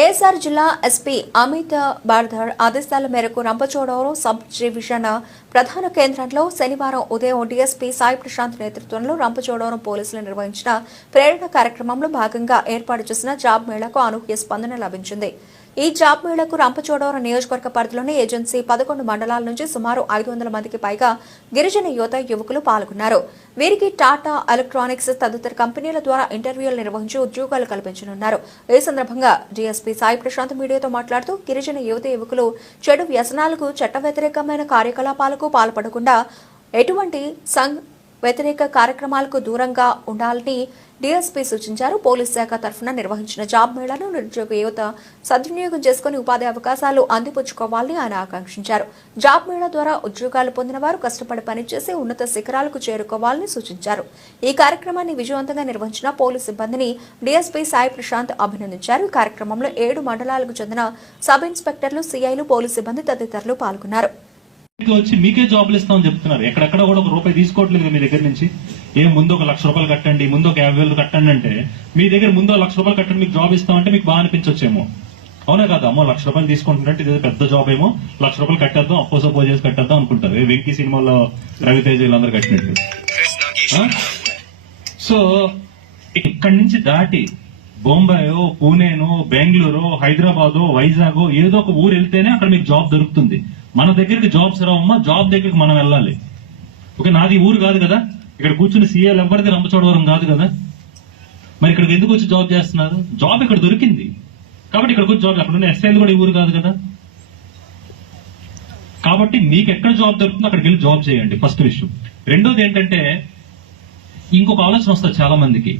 ASR జిల్లా SP Amit బార్ధర్ ఆదేశాల మేరకు రంపచోడవరం సబ్ డివిజన్ ప్రధాన కేంద్రంలో శనివారం ఉదయం డీఎస్పీ సాయి ప్రశాంత్ నేతృత్వంలో రంపచోడవరం పోలీసులు నిర్వహించిన ప్రేరణ కార్యక్రమంలో భాగంగా ఏర్పాటు చేసిన జాబ్ మేళాకు అనూహ్య స్పందన లభించింది. ఈ జాబ్ మేళాకు రంపచోడవరం నియోజకవర్గ పరిధిలోని ఏజెన్సీ 11 మండలాల నుంచి సుమారు 500 మందికి పైగా గిరిజన యువకులు పాల్గొన్నారు. వీరికి టాటా ఎలక్ట్రానిక్స్ తదితర కంపెనీల ద్వారా ఇంటర్వ్యూలు నిర్వహించి ఉద్యోగాలు కల్పించనున్నారు. ఈ సందర్భంగా డీఎస్పీ సాయి ప్రశాంత్ మీడియాతో మాట్లాడుతూ గిరిజన యువకులు చెడు వ్యసనాలకు, చట్ట వ్యతిరేకమైన కార్యకలాపాలకు పాల్పడకుండా ఎటువంటి వ్యతిరేక కార్యక్రమాలకు దూరంగా ఉండాలని డీఎస్పీ సూచించారు. పోలీస్ శాఖ తరఫున నిర్వహించిన జాబ్ మేళాను నిరుద్యోగ యువత సద్వినియోగం చేసుకుని ఉపాధి అవకాశాలు అందిపుచ్చుకోవాలని ఆయన ఆకాంక్షించారు. జాబ్ మేళా ద్వారా ఉద్యోగాలు పొందిన వారు కష్టపడి పనిచేసి ఉన్నత శిఖరాలకు చేరుకోవాలని సూచించారు. ఈ కార్యక్రమాన్ని విజయవంతంగా నిర్వహించిన పోలీసు సిబ్బందిని డీఎస్పీ సాయి ప్రశాంత్ అభినందించారు. ఈ కార్యక్రమంలో 7 మండలాలకు చెందిన సబ్ ఇన్స్పెక్టర్లు, సీఐలు, పోలీసు సిబ్బంది తదితరులు పాల్గొన్నారు. వచ్చి మీకే జాబ్లు ఇస్తామని చెప్తున్నారు. ఎక్కడెక్కడ కూడా 1 రూపాయి తీసుకోవట్లేదు మీ దగ్గర నుంచి. ముందు 1 లక్ష రూపాయలు కట్టండి, ముందు 50,000 కట్టండి అంటే మీ దగ్గర ముందు 1 లక్ష రూపాయలు కట్టండి మీకు జాబ్ ఇస్తామంటే మీకు బాగా అనిపించొచ్చేమో. అవునా కాదా? అమ్మో 1 లక్ష రూపాయలు తీసుకుంటున్నట్టు ఇది పెద్ద జాబ్ ఏమో, 1 లక్ష రూపాయలు కట్టేద్దాం, అప్పోసో చేసి కట్టేద్దాం అనుకుంటారు. వెంకీ సినిమాలో రవితేజ వీళ్ళందరూ కట్టినట్టు. సో ఇక్కడి నుంచి దాటి బొంబాయో, పూణేనో, బెంగళూరు, హైదరాబాదో, వైజాగో ఏదో ఒక ఊరు వెళ్తేనే అక్కడ మీకు జాబ్ దొరుకుతుంది. మన దగ్గరికి జాబ్స్ రావమ్మా, జాబ్ దగ్గరికి మనం వెళ్ళాలి. ఓకే, నాది ఊరు కాదు కదా, ఇక్కడ కూర్చుని సీఏలు ఎవరిది రంపచోడవరం కాదు కదా, మరి ఇక్కడికి ఎందుకు వచ్చి జాబ్ చేస్తున్నారు? జాబ్ ఇక్కడ దొరికింది కాబట్టి ఇక్కడికి వచ్చి జాబ్. అక్కడ ఉన్న ఎస్ఐలు కూడా ఈ ఊరు కాదు కదా. కాబట్టి మీకు ఎక్కడ జాబ్ దొరుకుతుందో అక్కడికి వెళ్ళి జాబ్ చేయండి, ఫస్ట్ విషయం. రెండోది ఏంటంటే, ఇంకొక ఆలోచన వస్తుంది చాలా మందికి.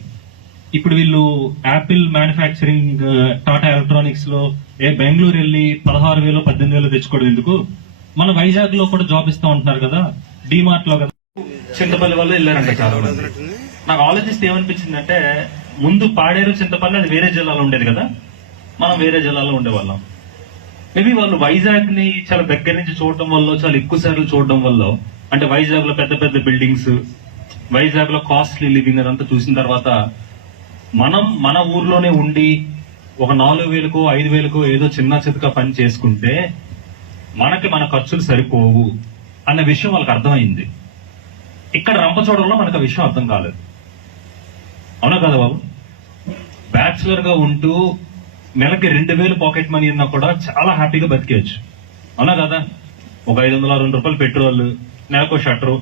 ఇప్పుడు వీళ్ళు యాపిల్ మ్యానుఫ్యాక్చరింగ్, టాటా ఎలక్ట్రానిక్స్ లో బెంగళూరు వెళ్ళి 16,000 18,000 తెచ్చుకోవడం ఎందుకు, మన వైజాగ్ లో కూడా జాబ్ ఇస్తా ఉంటున్నారు కదా, డిమార్ట్ లో కదా. చింతపల్లి వాళ్ళు వెళ్ళారంట చాలా మంది. నాకు ఆలోచిస్తే ఏమనిపించిందంటే, ముందు పాడేరు, చింతపల్లి అది వేరే జిల్లాలో ఉండేది కదా, మనం వేరే జిల్లాలో ఉండేవాళ్ళం. మేబీ వాళ్ళు వైజాగ్ ని చాలా దగ్గర నుంచి చూడటం వల్ల, చాలా ఎక్కువ సార్లు చూడడం వల్ల, అంటే వైజాగ్ లో పెద్ద పెద్ద బిల్డింగ్స్, వైజాగ్ లో కాస్ట్లీ లివింగ్ అదంతా చూసిన తర్వాత మనం మన ఊర్లోనే ఉండి ఒక 4,000కో 5,000కో ఏదో చిన్న చితక పని చేసుకుంటే మనకి మన ఖర్చులు సరిపోవు అన్న విషయం వాళ్ళకి అర్థమైంది. ఇక్కడ రంపచోడవరంలో మనకు ఆ విషయం అర్థం కాలేదు. అవునా కదా బాబు? బ్యాచులర్ గా ఉంటూ నెలకి 2,000 పాకెట్ మనీ ఉన్నా కూడా చాలా హ్యాపీగా బతికేయచ్చు. అవునా కదా? ఒక 500-600 రూపాయలు పెట్రోల్, నెలకు షట్టరు,